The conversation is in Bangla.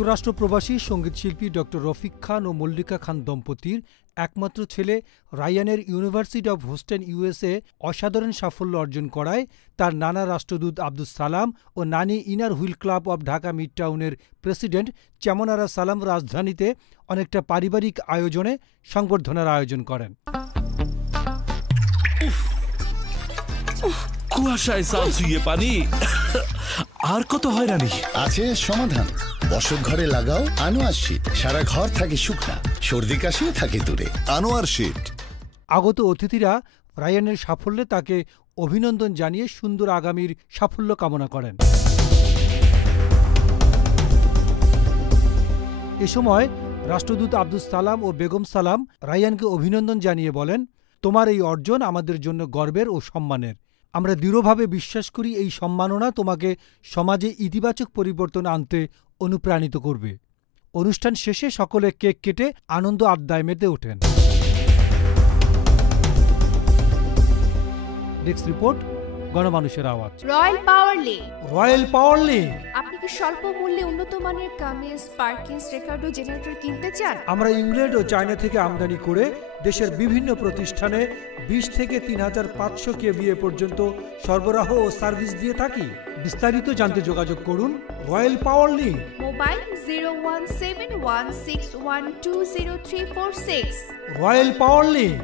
যুক্তরাষ্ট্র প্রবাসী সঙ্গীতশিল্পী ডক্টর রফিক খান ও মল্লিকা খান দম্পতির একমাত্র ছেলে রায়ানের ইউনিভার্সিটি অব হোস্টেন ইউএসএ অসাধারণ সাফল্য অর্জন করায় তার নানা রাষ্ট্রদূত আব্দুস সালাম ও নানি inner wheel club of Dhaka mid টাউনের প্রেসিডেন্ট চেমনারা সালাম রাজধানীতে অনেকটা পারিবারিক আয়োজনে সংবর্ধনার আয়োজন করেন। কুয়াশায় সালসিয়ে পানি আর কত হয়রানি আছে সমাধান। বসত ঘরে লাগাও আনোয়ার শীট, সারা ঘর থাকে শুকনা, সর্দি কাশিও থাকে দূরে। আনোয়ার শীট। আগত অতিথিরা রায়ানের সাফল্যে তাকে অভিনন্দন জানিয়ে সুন্দর আগামীর সাফল্য কামনা করেন। এ সময় রাষ্ট্রদূত আব্দুস সালাম ও বেগম সালাম রায়ানকে অভিনন্দন জানিয়ে বলেন, তোমার এই অর্জন আমাদের জন্য গর্বের ও সম্মানের। আমরা দৃঢ়ভাবে বিশ্বাস করি এই সম্মাননা তোমাকে সমাজে ইতিবাচক পরিবর্তন আনতে অনুপ্রাণিত করবে। অনুষ্ঠান শেষে সকলে কেক কেটে আনন্দ আড্ডায় মেতে ওঠেন। ডেস্ক রিপোর্ট, গণমানুষের আওয়াজ। রয়্যাল পাওয়ার লিঙ্ক। রয়্যাল পাওয়ার লিঙ্ক। আপনি কি স্বল্প মূল্যে উন্নত মানের কামিজ, পার্কিংস, রেকর্ড ও জেনারেটর কিনতে চান? আমরা ইংল্যান্ড ও চায়না থেকে আমদানি করে দেশের বিভিন্ন প্রতিষ্ঠানে 20 থেকে 3500 কেভিএ পর্যন্ত সরবরাহ ও সার্ভিস দিয়ে থাকি। বিস্তারিত জানতে যোগাযোগ করুন রয়্যাল পাওয়ার লিঙ্ক। মোবাইল 01716120346। রয়্যাল পাওয়ার লিঙ্ক।